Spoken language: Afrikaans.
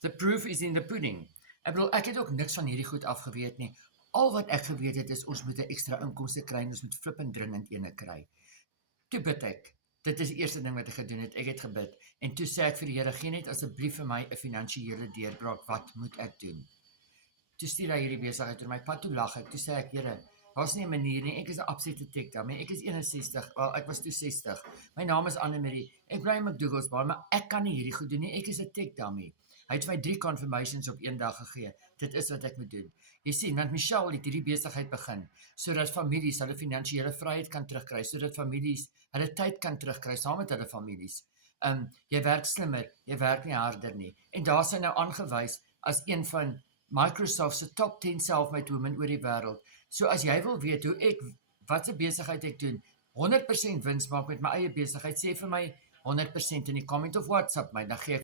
The proof is in the pudding. Ek bedoel, ek het ook niks van hierdie goed afgeweet nie. Al wat ek geweet het is ons moet 'n ekstra inkomste kry en ons moet flippend dringend ene kry. Toe bid ek. Dit is die eerste ding wat ek gedoen het. Ek het gebid en toe sê ek vir die Here, gee net asseblief vir my 'n finansiële deurbraak. Wat moet ek doen? Toe stuur hy hierdie besigheid oor my pad, toe lag ek. Toe sê ek, Here, daar's nie 'n manier nie. Ek is 'n absolute tech dummy. Ek is 61. Wel, ek was toe 60. My naam is Anne-Marie. Ek bly in McDougall's Bar, maar ek kan nie hierdie goed doen nie. Ek is 'n tech dummy. Hy het my 3 confirmations op een dag gegee. Dit is wat ek moet doen. Jy sien, want Michelle het hierdie besigheid begin sodat families hulle finansiële vryheid kan terugkry, sodat families hulle tyd kan terugkry saam met hulle families. Jy werk slimmer, jy werk nie harder nie. En daar is hy nou aangewys as een van Microsoft se top 10 self-made women oor die wêreld. So as jy wil weet wat 'n besigheid ek doen, 100% wins maak met my eie besigheid, sê vir my 100% in die comment of WhatsApp my, dan gee ek